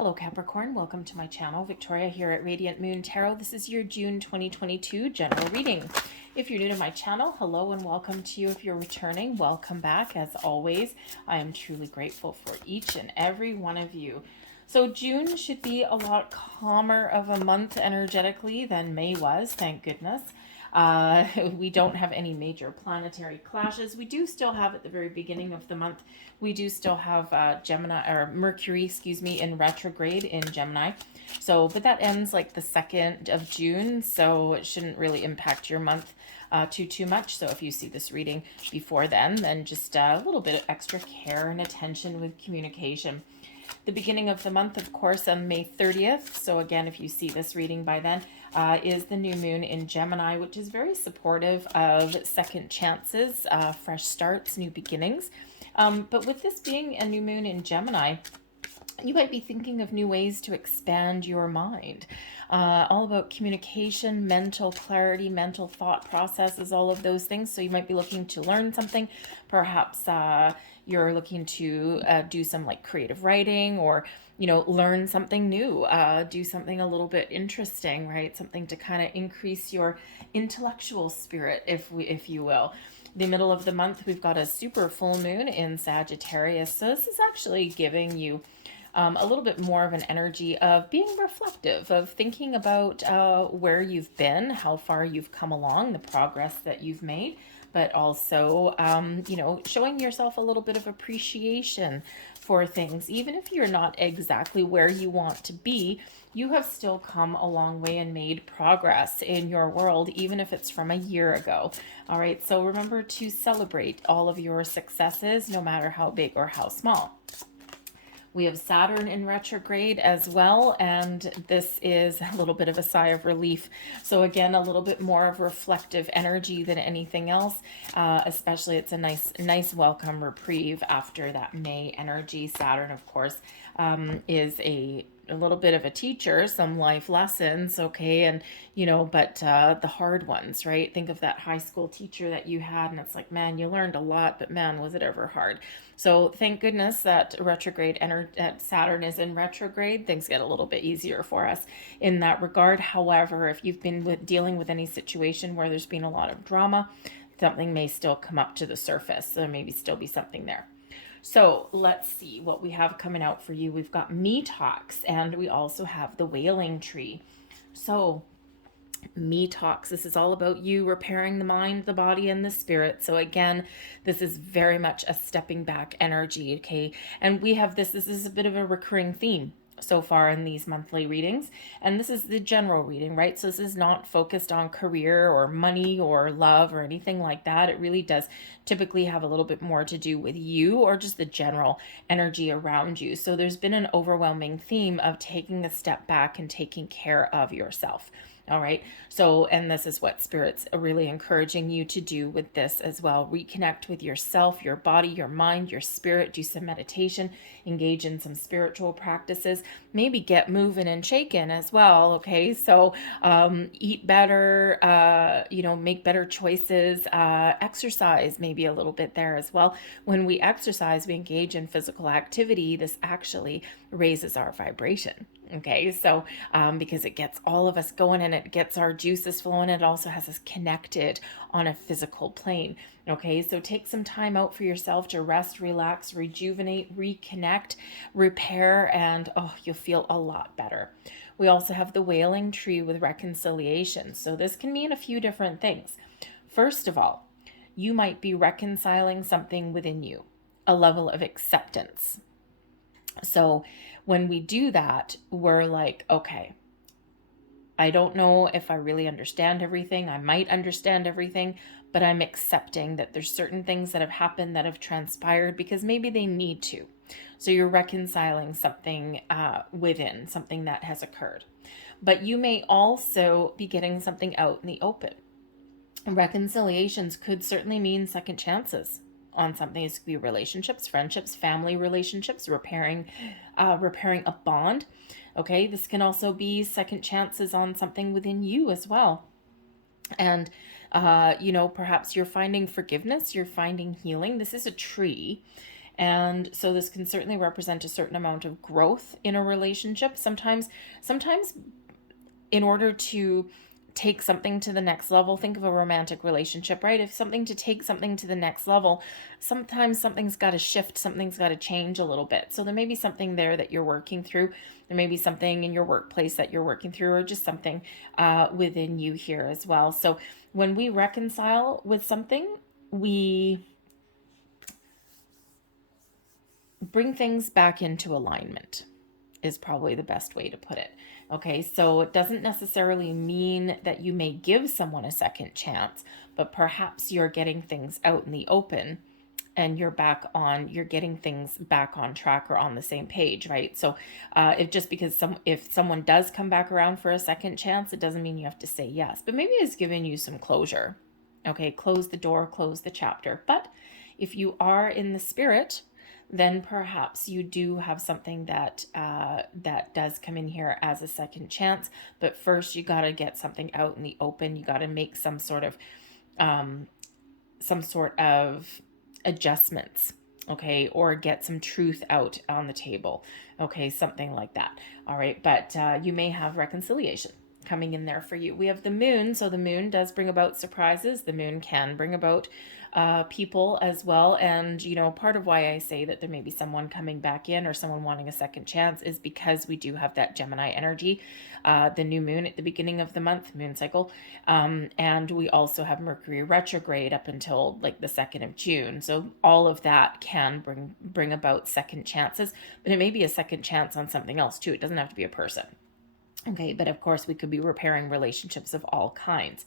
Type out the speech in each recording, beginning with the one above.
Hello Capricorn, welcome to my channel. Victoria here at Radiant Moon Tarot. This is your June 2022 general reading. If you're new to my channel, hello and welcome to you. If you're returning, welcome back. As always, I am truly grateful for each and every one of you. So June should be a lot calmer of a month energetically than May was, thank goodness. We don't have any major planetary clashes. We do still have at the very beginning of the month, we do still have Gemini or Mercury, excuse me, in retrograde in Gemini. So, but that ends like the 2nd of June, so it shouldn't really impact your month too much. So if you see this reading before then just a little bit of extra care and attention with communication. The beginning of the month, of course, on May 30th. So again, if you see this reading by then, is the new moon in Gemini, which is very supportive of second chances, fresh starts, new beginnings. But with this being a new moon in Gemini, you might be thinking of new ways to expand your mind. All about communication, mental clarity, mental thought processes, all of those things. So you might be looking to learn something. Perhaps you're looking to do some like creative writing, or learn something new, do something a little bit interesting, right? Something to kind of increase your intellectual spirit, if you will. The middle of the month, we've got a super full moon in Sagittarius. So this is actually giving you a little bit more of an energy of being reflective, of thinking about where you've been, how far you've come along, the progress that you've made, but also, showing yourself a little bit of appreciation for things. Even if you're not exactly where you want to be, you have still come a long way and made progress in your world, even if it's from a year ago. All right, so remember to celebrate all of your successes, no matter how big or how small. We have Saturn in retrograde as well, and this is a little bit of a sigh of relief. So again, a little bit more of reflective energy than anything else. Especially, it's a nice welcome reprieve after that May energy. Saturn, of course, is a little bit of a teacher, some life lessons, okay, and but the hard ones, right? Think of that high school teacher that you had, and it's like, man, you learned a lot, but man, was it ever hard. So thank goodness that Saturn is in retrograde. Things get a little bit easier for us in that regard. However, if you've been dealing with any situation where there's been a lot of drama, something may still come up to the surface. So there may still be something there. So let's see what we have coming out for you. We've got Me Talks, and we also have the Wailing Tree. So Me Talks, this is all about you repairing the mind, the body, and the spirit. So again, this is very much a stepping back energy, okay? And we have this is a bit of a recurring theme so far in these monthly readings, and this is the general reading, right? So this is not focused on career or money or love or anything like that. It really does typically have a little bit more to do with you or just the general energy around you. So there's been an overwhelming theme of taking a step back and taking care of yourself. All right. So, and this is what Spirit's really encouraging you to do with this as well. Reconnect with yourself, your body, your mind, your spirit. Do some meditation, engage in some spiritual practices, maybe get moving and shaking as well. Okay. So, eat better, make better choices, exercise maybe a little bit there as well. When we exercise, we engage in physical activity. This actually raises our vibration. Okay, so because it gets all of us going and it gets our juices flowing, it also has us connected on a physical plane. Okay, so take some time out for yourself to rest, relax, rejuvenate, reconnect, repair, and you'll feel a lot better. We also have the Wailing Tree with reconciliation. So this can mean a few different things. First of all, you might be reconciling something within you, a level of acceptance. So when we do that, we're like, okay, I don't know if I really understand everything. I might understand everything, but I'm accepting that there's certain things that have happened, that have transpired, because maybe they need to. So you're reconciling something within, something that has occurred. But you may also be getting something out in the open. Reconciliations could certainly mean second chances on something. It could be relationships, friendships, family relationships, repairing a bond. Okay, this can also be second chances on something within you as well. And perhaps you're finding forgiveness, you're finding healing. This is a tree, And so this can certainly represent a certain amount of growth in a relationship. Sometimes in order to take something to the next level, think of a romantic relationship, right? If something to take something to the next level, sometimes something's got to shift, something's got to change a little bit. So there may be something there that you're working through. There may be something in your workplace that you're working through, or just something within you here as well. So when we reconcile with something, we bring things back into alignment, is probably the best way to put it. Okay, so it doesn't necessarily mean that you may give someone a second chance, but perhaps you're getting things out in the open and you're getting things back on track or on the same page, right? So if someone does come back around for a second chance, it doesn't mean you have to say yes, but maybe it's giving you some closure. Okay, close the door, close the chapter. But if you are in the spirit, then perhaps you do have something that does come in here as a second chance. But first, you got to get something out in the open. You got to make some sort of adjustments, okay, or get some truth out on the table, okay, something like that. All right, but you may have reconciliation coming in there for you. We have the moon, so the moon does bring about surprises. The moon can bring about people as well. And, part of why I say that there may be someone coming back in or someone wanting a second chance is because we do have that Gemini energy, the new moon at the beginning of the month, moon cycle. And we also have Mercury retrograde up until like the 2nd of June. So all of that can bring about second chances, but it may be a second chance on something else too. It doesn't have to be a person. Okay, but of course we could be repairing relationships of all kinds.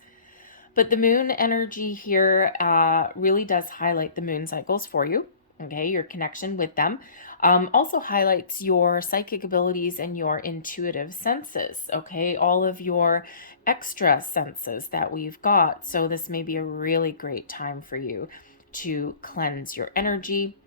But the moon energy here really does highlight the moon cycles for you, okay, your connection with them. Also highlights your psychic abilities and your intuitive senses, okay, all of your extra senses that we've got. So this may be a really great time for you to cleanse your energy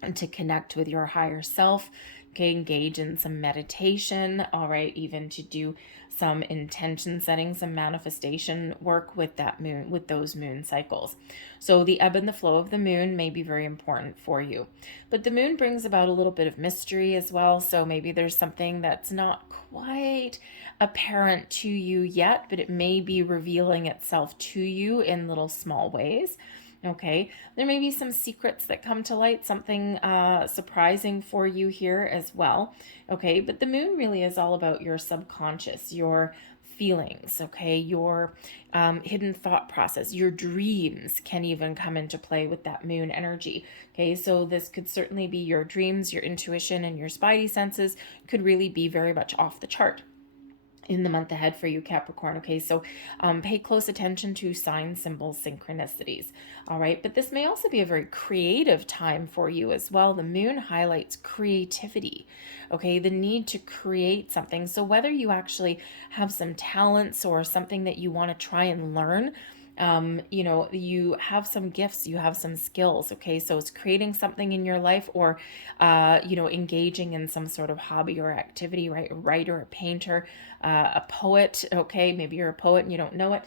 and to connect with your higher self. Okay, engage in some meditation, all right, even to do some intention setting, some manifestation work with that moon, with those moon cycles. So the ebb and the flow of the moon may be very important for you. But the moon brings about a little bit of mystery as well. So maybe there's something that's not quite apparent to you yet, but it may be revealing itself to you in little small ways. Okay, there may be some secrets that come to light, something surprising for you here as well. Okay, but the moon really is all about your subconscious, your feelings, okay, your hidden thought process, your dreams can even come into play with that moon energy. Okay, so this could certainly be your dreams, your intuition, and your spidey senses could really be very much off the chart in the month ahead for you, Capricorn. Okay, so pay close attention to signs, symbols, synchronicities. All right, but this may also be a very creative time for you as well. The moon highlights creativity, okay, the need to create something. So whether you actually have some talents or something that you want to try and learn, you have some gifts, you have some skills, okay, so it's creating something in your life, or engaging in some sort of hobby or activity, right? A writer, a painter, a poet, okay, maybe you're a poet and you don't know it.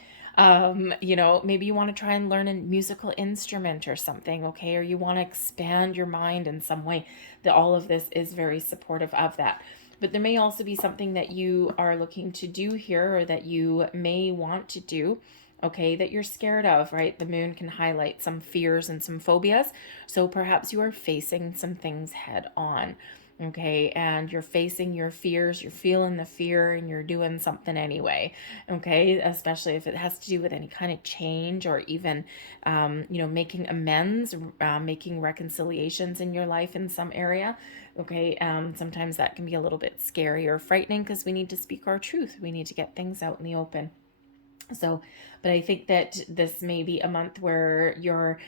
Maybe you want to try and learn a musical instrument or something, okay, or you want to expand your mind in some way. That all of this is very supportive of that. But there may also be something that you are looking to do here, or that you may want to do, okay, that you're scared of, right? The moon can highlight some fears and some phobias. So perhaps you are facing some things head on, okay, and you're facing your fears, you're feeling the fear, and you're doing something anyway, okay, especially if it has to do with any kind of change, or even, making amends, making reconciliations in your life in some area, okay. Sometimes that can be a little bit scary or frightening because we need to speak our truth. We need to get things out in the open. So, but I think that this may be a month where you're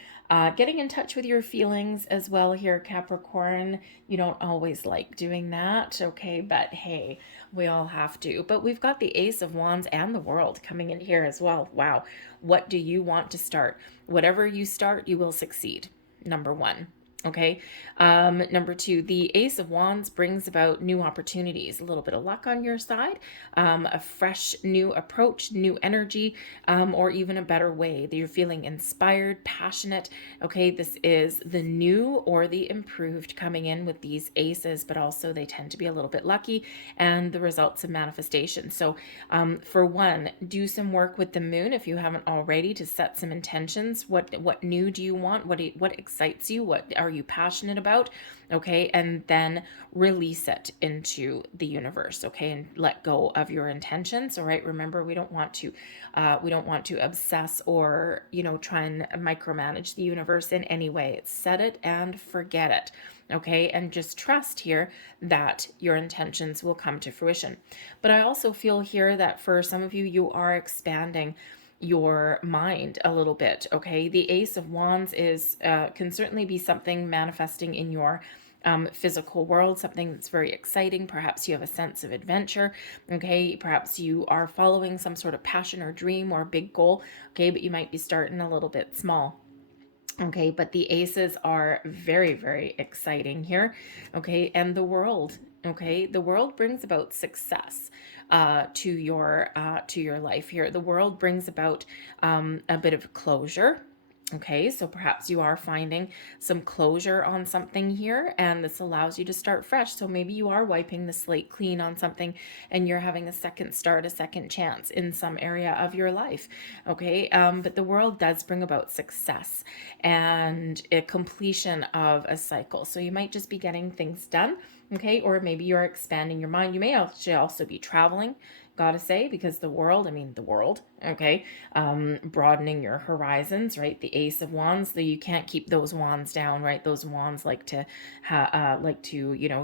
getting in touch with your feelings as well here, Capricorn. You don't always like doing that, okay? But hey, we all have to. But we've got the Ace of Wands and the World coming in here as well. Wow. What do you want to start? Whatever you start, you will succeed. Number one. Okay. Number two, the Ace of Wands brings about new opportunities, a little bit of luck on your side, a fresh new approach, new energy, or even a better way that you're feeling inspired, passionate. Okay. This is the new or the improved coming in with these aces, but also they tend to be a little bit lucky and the results of manifestation. So, for one, do some work with the moon if you haven't already to set some intentions. What new do you want? What excites you? What are you passionate about? Okay, and then release it into the universe. Okay, and let go of your intentions. All right, remember we don't want to obsess or try and micromanage the universe in any way. Set it and forget it. Okay, and just trust here that your intentions will come to fruition. But I also feel here that for some of you, you are expanding your mind a little bit. Okay, the Ace of Wands is can certainly be something manifesting in your physical world, something that's very exciting. Perhaps you have a sense of adventure. Okay, perhaps you are following some sort of passion or dream or big goal. Okay, but you might be starting a little bit small. Okay, but the aces are very, very exciting here. Okay, and the world. Okay, the world brings about success to your life here. The world brings about a bit of closure. Okay, so perhaps you are finding some closure on something here, and this allows you to start fresh. So maybe you are wiping the slate clean on something and you're having a second start, a second chance in some area of your life. Okay, but the world does bring about success and a completion of a cycle. So you might just be getting things done. Okay, or maybe you're expanding your mind. You may actually also be traveling, gotta say, because the world, okay, broadening your horizons, right? The Ace of Wands, you can't keep those wands down, right? Those wands like to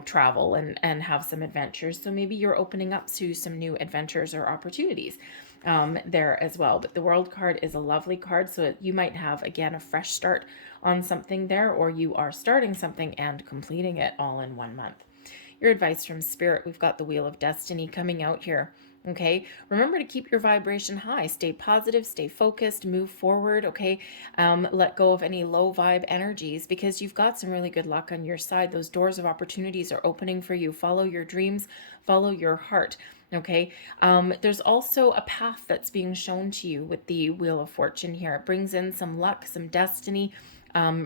travel and have some adventures. So maybe you're opening up to some new adventures or opportunities there as well. But the World card is a lovely card, so you might have again a fresh start on something there, or you are starting something and completing it all in 1 month. Your advice from Spirit, we've got the Wheel of Destiny coming out here. Okay, remember to keep your vibration high. Stay positive, stay focused, move forward. Okay, let go of any low vibe energies because you've got some really good luck on your side. Those doors of opportunities are opening for you. Follow your dreams, follow your heart. Okay, there's also a path that's being shown to you with the Wheel of Fortune here. It brings in some luck, some destiny,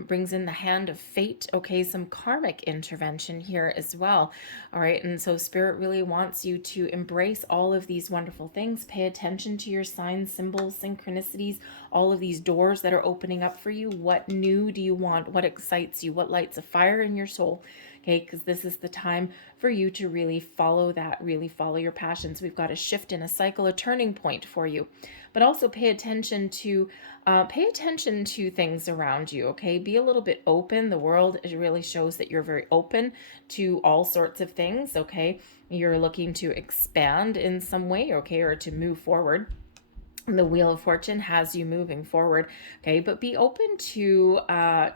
brings in the hand of fate. Okay, some karmic intervention here as well. All right, and so Spirit really wants you to embrace all of these wonderful things. Pay attention to your signs, symbols, synchronicities, all of these doors that are opening up for you. What new do you want? What excites you? What lights a fire in your soul? Okay, because this is the time for you to really follow your passions. We've got a shift in a cycle, a turning point for you. But also pay attention to things around you. Okay, be a little bit open. The world really shows that you're very open to all sorts of things. Okay, you're looking to expand in some way. Okay, or to move forward. The Wheel of Fortune has you moving forward. Okay, but be open to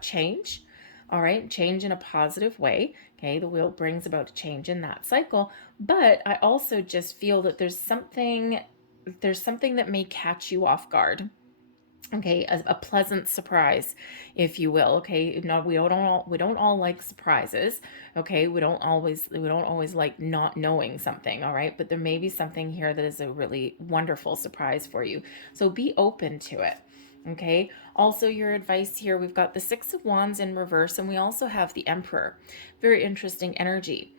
change. All right, change in a positive way. Okay, the wheel brings about a change in that cycle. But I also just feel that there's something that may catch you off guard. Okay, a pleasant surprise, if you will. Okay, no, we don't all like surprises. Okay, we don't always like not knowing something. All right, but there may be something here that is a really wonderful surprise for you. So be open to it. Okay, also your advice here, we've got the Six of Wands in reverse, and we also have the Emperor. Very interesting energy.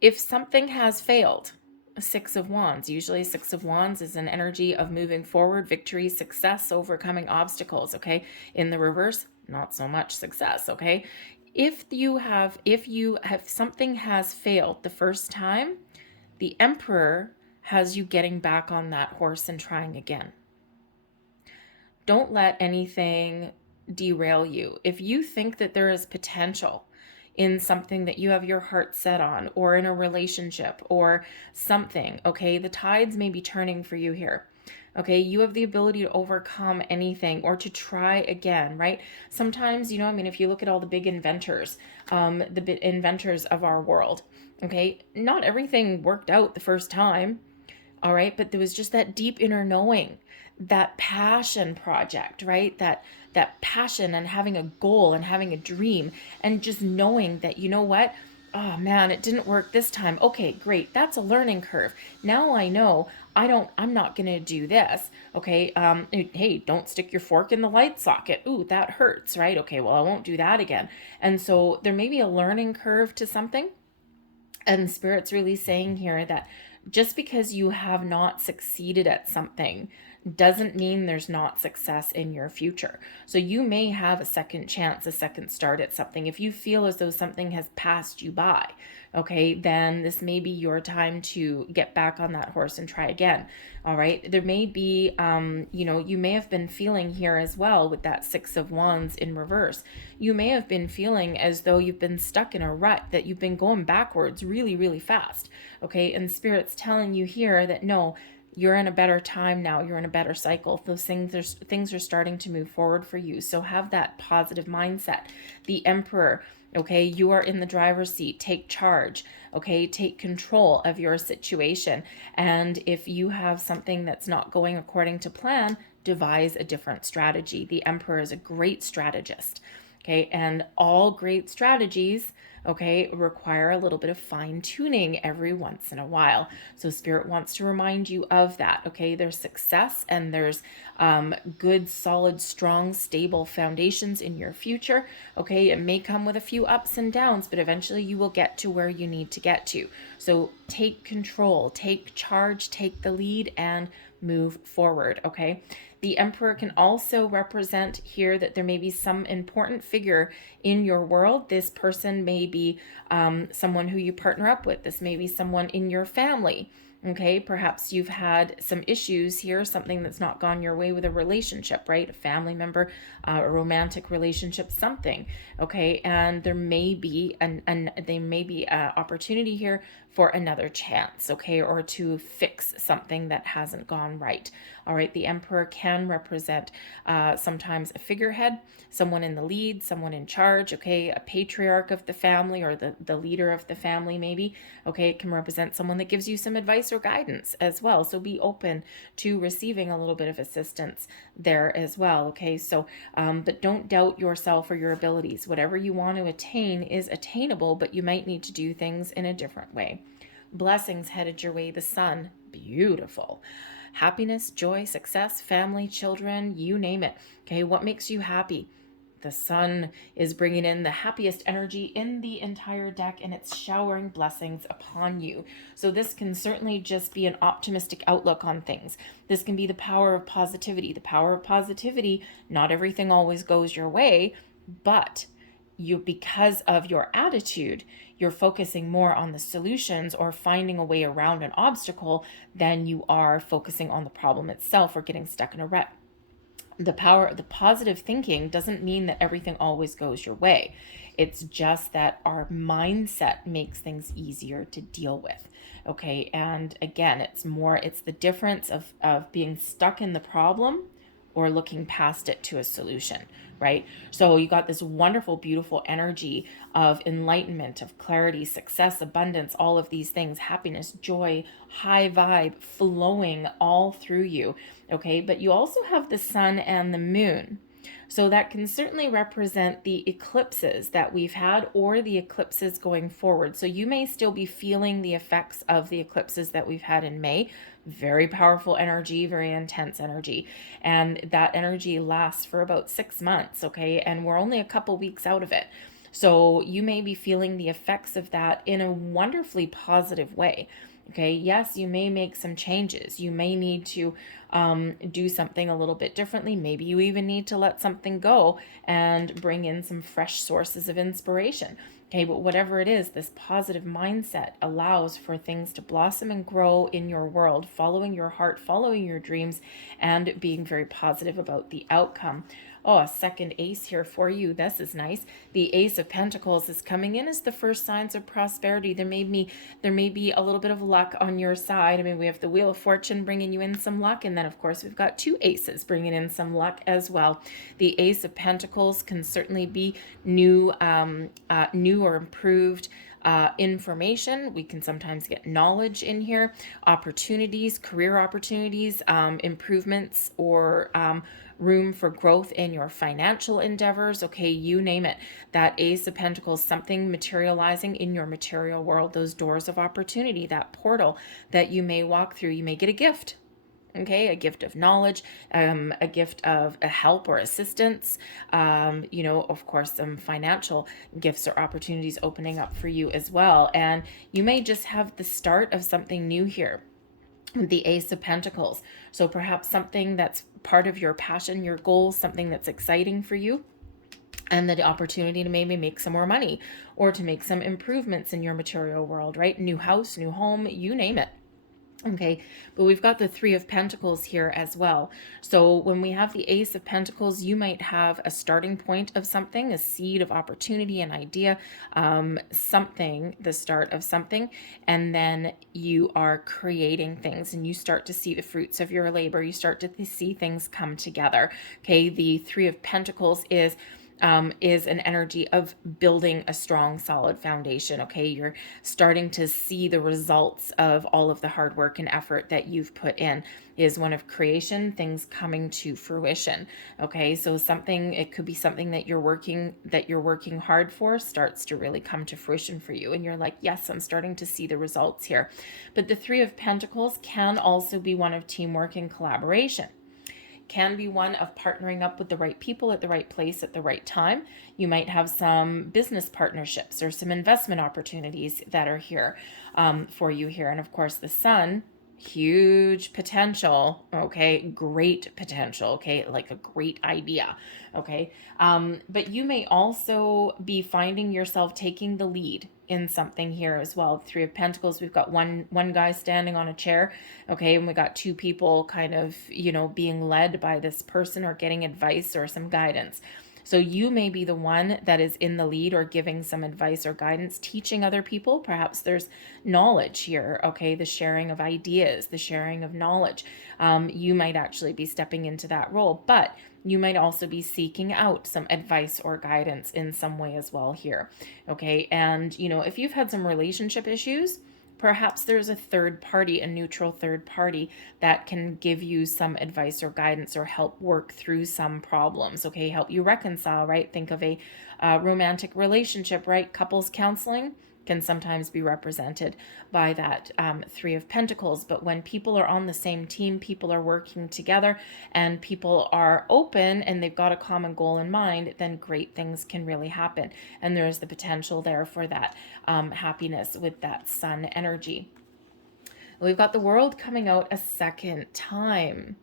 If something has failed, a Six of Wands, usually Six of Wands is an energy of moving forward, victory, success, overcoming obstacles. Okay, in the reverse, not so much success. Okay, if something has failed the first time, the Emperor has you getting back on that horse and trying again. Don't let anything derail you. If you think that there is potential in something that you have your heart set on, or in a relationship or something, okay, the tides may be turning for you here. Okay, you have the ability to overcome anything or to try again, right? Sometimes, if you look at all the big inventors, of our world, okay, not everything worked out the first time. All right. But there was just that deep inner knowing, that passion project, right? That passion and having a goal and having a dream and just knowing that, you know what? Oh man, it didn't work this time. Okay, great. That's a learning curve. Now I know I'm not going to do this. Okay. Hey, don't stick your fork in the light socket. Ooh, that hurts, right? Okay. Well, I won't do that again. And so there may be a learning curve to something. And Spirit's really saying here that just because you have not succeeded at something doesn't mean there's not success in your future. So you may have a second chance, a second start at something. If you feel as though something has passed you by, okay, then this may be your time to get back on that horse and try again. All right. There may be, you may have been feeling here as well with that Six of Wands in reverse. You may have been feeling as though you've been stuck in a rut, that you've been going backwards really, really fast. Okay. And Spirit's telling you here that no, you're in a better time now. You're in a better cycle. Those things are starting to move forward for you. So have that positive mindset. The Emperor, okay, you are in the driver's seat. Take charge. Okay, take control of your situation. And if you have something that's not going according to plan, devise a different strategy. The Emperor is a great strategist. Okay, and all great strategies, okay, require a little bit of fine tuning every once in a while. So Spirit wants to remind you of that. Okay, there's success and there's good, solid, strong, stable foundations in your future. Okay, it may come with a few ups and downs, but eventually you will get to where you need to get to. So take control, take charge, take the lead, and move forward. Okay. The Emperor can also represent here that there may be some important figure in your world. This person may be someone who you partner up with. This may be someone in your family. Okay, perhaps you've had some issues here, something that's not gone your way with a relationship, right? A family member, a romantic relationship, something. Okay, and there may be an opportunity here for another chance, okay, or to fix something that hasn't gone right. All right, the Emperor can represent sometimes a figurehead, someone in the lead, someone in charge, okay, a patriarch of the family or the leader of the family maybe, okay. It can represent someone that gives you some advice or guidance as well. So be open to receiving a little bit of assistance there as well, okay. So, but don't doubt yourself or your abilities. Whatever you want to attain is attainable, but you might need to do things in a different way. Blessings headed your way. The Sun, beautiful. Happiness, joy, success, family, children, you name it. Okay, what makes you happy? The Sun is bringing in the happiest energy in the entire deck, and it's showering blessings upon you. So this can certainly just be an optimistic outlook on things. This can be the power of positivity. The power of positivity, not everything always goes your way, but because of your attitude, you're focusing more on the solutions or finding a way around an obstacle than you are focusing on the problem itself or getting stuck in a rut. The power of the positive thinking doesn't mean that everything always goes your way. It's just that our mindset makes things easier to deal with. Okay. And again, it's the difference of being stuck in the problem or looking past it to a solution, right? So you got this wonderful, beautiful energy of enlightenment, of clarity, success, abundance, all of these things, happiness, joy, high vibe flowing all through you, okay? But you also have the Sun and the Moon. So that can certainly represent the eclipses that we've had or the eclipses going forward. So you may still be feeling the effects of the eclipses that we've had in May. Very powerful energy, very intense energy. And that energy lasts for about 6 months, okay? And we're only a couple weeks out of it. So you may be feeling the effects of that in a wonderfully positive way. Okay, yes, you may make some changes. You may need to do something a little bit differently. Maybe you even need to let something go and bring in some fresh sources of inspiration. Okay, but whatever it is, this positive mindset allows for things to blossom and grow in your world, following your heart, following your dreams, and being very positive about the outcome. Oh, a second ace here for you. This is nice. The Ace of Pentacles is coming in as the first signs of prosperity. There may be a little bit of luck on your side. I mean, we have the Wheel of Fortune bringing you in some luck. And then, of course, we've got 2 aces bringing in some luck as well. The Ace of Pentacles can certainly be new or improved information. We can sometimes get knowledge in here, opportunities, career opportunities, improvements, or room for growth in your financial endeavors. Okay, you name it. That Ace of Pentacles, something materializing in your material world, those doors of opportunity, that portal that you may walk through. You may get a gift. Okay, a gift of knowledge, a gift of a help or assistance, of course, some financial gifts or opportunities opening up for you as well. And you may just have the start of something new here with the Ace of Pentacles. So perhaps something that's part of your passion, your goals, something that's exciting for you, and the opportunity to maybe make some more money or to make some improvements in your material world, right? New house, new home, you name it. Okay, but we've got the Three of Pentacles here as well. So when we have the Ace of Pentacles, you might have a starting point of something, a seed of opportunity, an idea, something, the start of something, and then you are creating things and you start to see the fruits of your labor. You start to see things come together. Okay, the Three of Pentacles is an energy of building a strong, solid foundation. Okay, you're starting to see the results of all of the hard work and effort that you've put in. Is one of creation, things coming to fruition. Okay, so something, it could be something that you're working hard for, starts to really come to fruition for you, and you're like, yes, I'm starting to see the results here. But the Three of Pentacles can also be one of teamwork and collaboration. Can be one of partnering up with the right people at the right place at the right time. You might have some business partnerships or some investment opportunities that are here for you here. And of course, the Sun, huge potential. Okay, great potential. Okay, like a great idea. Okay, but you may also be finding yourself taking the lead in something here as well. Three of Pentacles, we've got one guy standing on a chair, okay, and we got two people kind of, being led by this person or getting advice or some guidance. So you may be the one that is in the lead or giving some advice or guidance, teaching other people. Perhaps there's knowledge here, okay, the sharing of ideas, the sharing of knowledge. You might actually be stepping into that role, but you might also be seeking out some advice or guidance in some way as well here, okay? And, if you've had some relationship issues, perhaps there's a third party, a neutral third party that can give you some advice or guidance or help work through some problems, okay? Help you reconcile, right? Think of a romantic relationship, right? Couples counseling can sometimes be represented by that Three of Pentacles. But when people are on the same team, people are working together, and people are open and they've got a common goal in mind, then great things can really happen. And there's the potential there for that happiness with that Sun energy. We've got the World coming out a second time.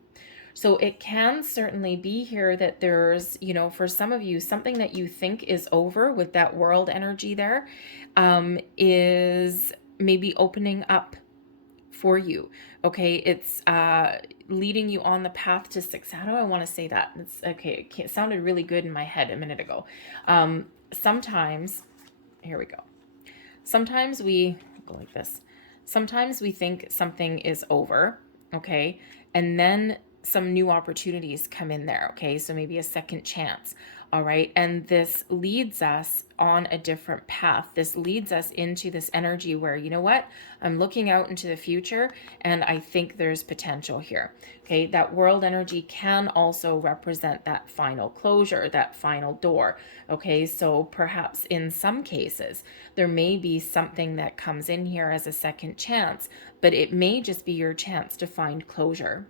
So it can certainly be here that there's, for some of you, something that you think is over with that World energy there is maybe opening up for you. Okay, it's leading you on the path to success. How do I want to say that? It's okay. It sounded really good in my head a minute ago. Sometimes, here we go. Sometimes we go like this. Sometimes we think something is over, okay, and then some new opportunities come in there, okay? So maybe a second chance, all right? And this leads us on a different path. This leads us into this energy where, you know what? I'm looking out into the future and I think there's potential here, okay? That World energy can also represent that final closure, that final door, okay? So perhaps in some cases, there may be something that comes in here as a second chance, but it may just be your chance to find closure,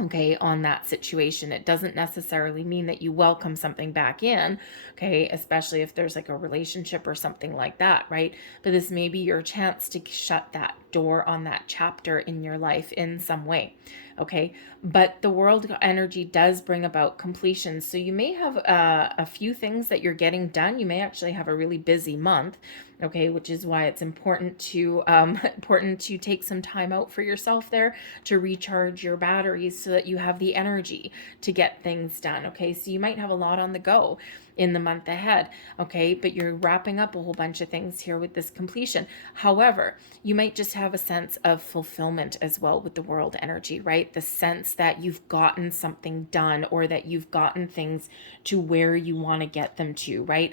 okay, on that situation. It doesn't necessarily mean that you welcome something back in, okay, especially if there's like a relationship or something like that, right? But this may be your chance to shut that door on that chapter in your life in some way, okay? But the World energy does bring about completion. So you may have a few things that you're getting done. You may actually have a really busy month, okay, which is why it's important to take some time out for yourself there to recharge your batteries so that you have the energy to get things done, okay? So you might have a lot on the go in the month ahead, okay, but you're wrapping up a whole bunch of things here with this completion. However, you might just have a sense of fulfillment as well with the World energy, right? right? The sense that you've gotten something done, or that you've gotten things to where you want to get them to, right?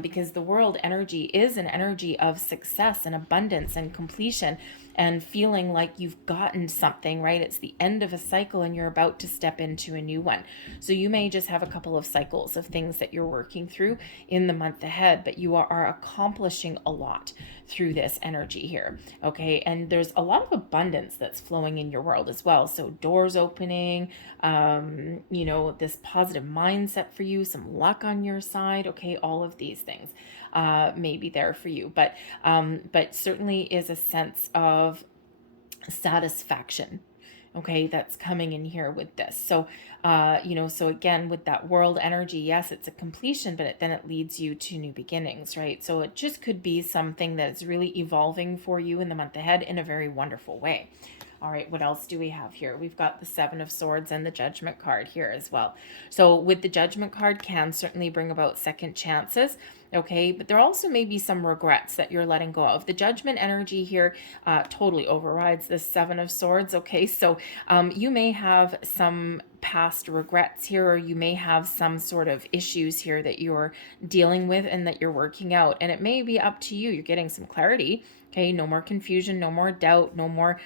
Because the world energy is an energy of success and abundance and completion, and feeling like you've gotten something, right? It's the end of a cycle and you're about to step into a new one. So you may just have a couple of cycles of things that you're working through in the month ahead, but you are accomplishing a lot through this energy here, okay? And there's a lot of abundance that's flowing in your world as well. So doors opening, this positive mindset for you, some luck on your side, okay? All of these things may be there for you, but certainly is a sense of satisfaction, okay, that's coming in here with this. So so again, with that world energy, yes, it's a completion, but then it leads you to new beginnings, right? So it just could be something that's really evolving for you in the month ahead in a very wonderful way. All right, what else do we have here? We've got the Seven of Swords and the Judgment card here as well. So with the Judgment card, can certainly bring about second chances, okay? But there also may be some regrets that you're letting go of. The Judgment energy here totally overrides the Seven of Swords, okay? So you may have some past regrets here, or you may have some sort of issues here that you're dealing with and that you're working out. And it may be up to you. You're getting some clarity. Okay, no more confusion, no more doubt, no more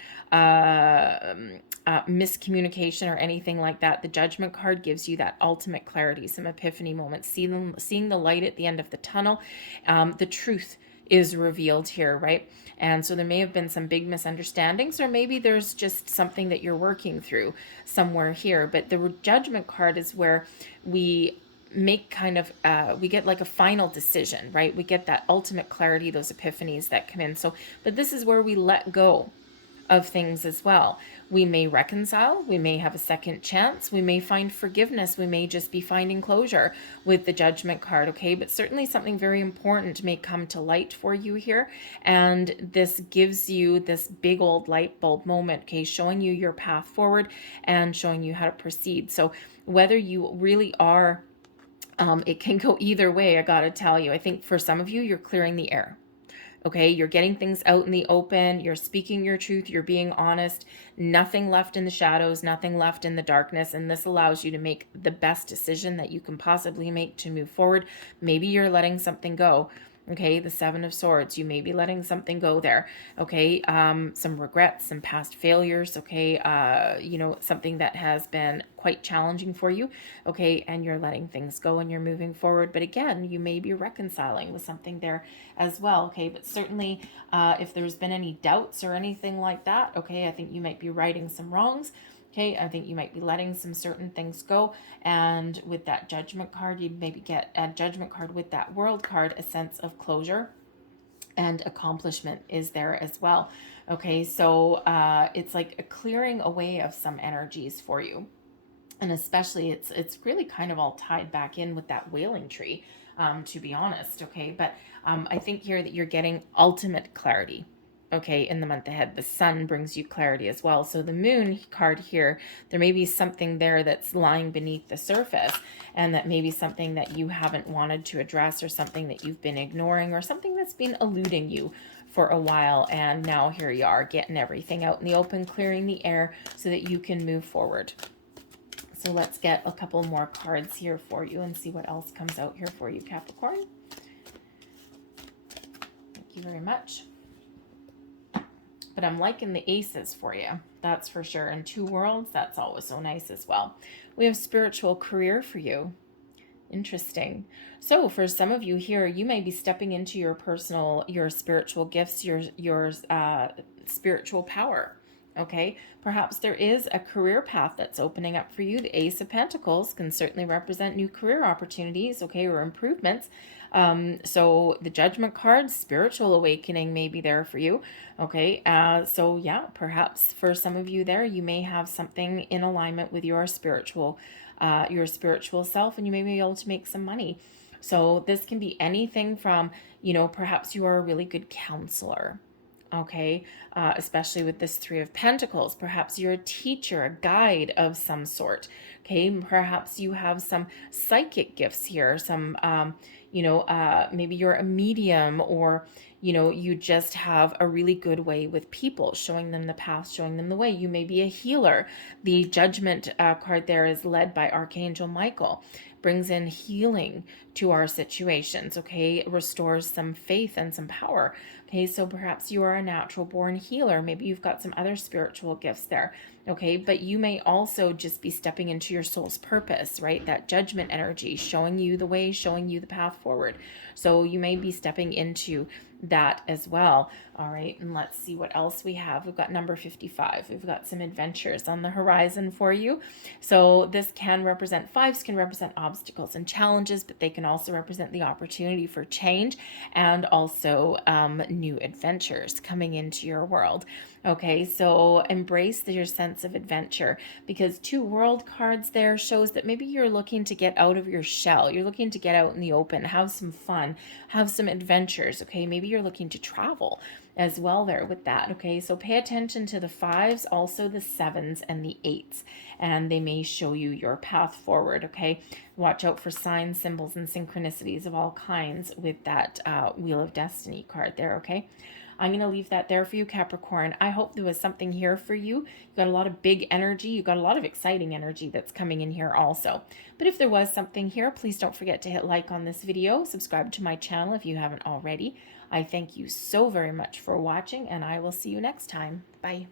miscommunication or anything like that. The Judgment card gives you that ultimate clarity, some epiphany moments, seeing the light at the end of the tunnel. The truth is revealed here, right? And so there may have been some big misunderstandings, or maybe there's just something that you're working through somewhere here. But the Judgment card is where we make we get like a final decision, right? We get that ultimate clarity, those epiphanies that come in. So, but this is where we let go of things as well. We may reconcile, we may have a second chance, we may find forgiveness, we may just be finding closure with the Judgment card, okay? But certainly something very important may come to light for you here, and this gives you this big old light bulb moment, okay? Showing you your path forward and showing you how to proceed. So whether you really are it can go either way, I gotta tell you. I think for some of you, you're clearing the air. Okay, you're getting things out in the open, you're speaking your truth, you're being honest, nothing left in the shadows, nothing left in the darkness, and this allows you to make the best decision that you can possibly make to move forward. Maybe you're letting something go. Okay, the Seven of Swords, you may be letting something go there. Okay, some regrets, some past failures. Okay, something that has been quite challenging for you. Okay, and you're letting things go and you're moving forward. But again, you may be reconciling with something there as well. Okay, but certainly if there's been any doubts or anything like that, okay, I think you might be righting some wrongs. Okay, I think you might be letting some certain things go. And with that Judgment card, you maybe get a Judgment card with that World card, a sense of closure and accomplishment is there as well. Okay, so it's like a clearing away of some energies for you. And especially it's really kind of all tied back in with that wailing tree, to be honest. Okay, but I think here that you're getting ultimate clarity. Okay, in the month ahead, the Sun brings you clarity as well. So the Moon card here, there may be something there that's lying beneath the surface, and that may be something that you haven't wanted to address, or something that you've been ignoring, or something that's been eluding you for a while. And now here you are, getting everything out in the open, clearing the air so that you can move forward. So let's get a couple more cards here for you and see what else comes out here for you, Capricorn. Thank you very much. But I'm liking the aces for you, that's for sure. And two worlds, that's always so nice as well. We have spiritual career for you. Interesting. So for some of you here, you may be stepping into your spiritual gifts, your spiritual power. Okay, perhaps there is a career path that's opening up for you. The Ace of Pentacles can certainly represent new career opportunities, okay, or improvements. So the Judgment card, spiritual awakening may be there for you. Okay, so yeah, perhaps for some of you there, you may have something in alignment with your spiritual self, and you may be able to make some money. So this can be anything from, perhaps you are a really good counselor. okay? Especially with this Three of Pentacles. Perhaps you're a teacher, a guide of some sort, okay? Perhaps you have some psychic gifts here, some, maybe you're a medium, or, you just have a really good way with people, showing them the path, showing them the way. You may be a healer. The Judgment card there is led by Archangel Michael, brings in healing to our situations, okay? Restores some faith and some power. Okay, so perhaps you are a natural born healer. Maybe you've got some other spiritual gifts there. Okay, but you may also just be stepping into your soul's purpose, right? That Judgment energy, showing you the way, showing you the path forward. So you may be stepping into that as well. All right, and let's see what else we have. We've got number 55. We've got some adventures on the horizon for you. So this can represent, fives can represent obstacles and challenges, but they can also represent the opportunity for change and also new adventures coming into your world. Okay, so embrace your sense of adventure, because 2 world cards there shows that maybe you're looking to get out of your shell. You're looking to get out in the open, have some fun, have some adventures. Okay, maybe you're looking to travel as well there with that. Okay, so pay attention to the 5s, also the 7s and the 8s, and they may show you your path forward. Okay, watch out for signs, symbols, and synchronicities of all kinds with that Wheel of Destiny card there. Okay, I'm going to leave that there for you, Capricorn. I hope there was something here for you. You got a lot of big energy. You got a lot of exciting energy that's coming in here also. But if there was something here, please don't forget to hit like on this video. Subscribe to my channel if you haven't already. I thank you so very much for watching, and I will see you next time. Bye.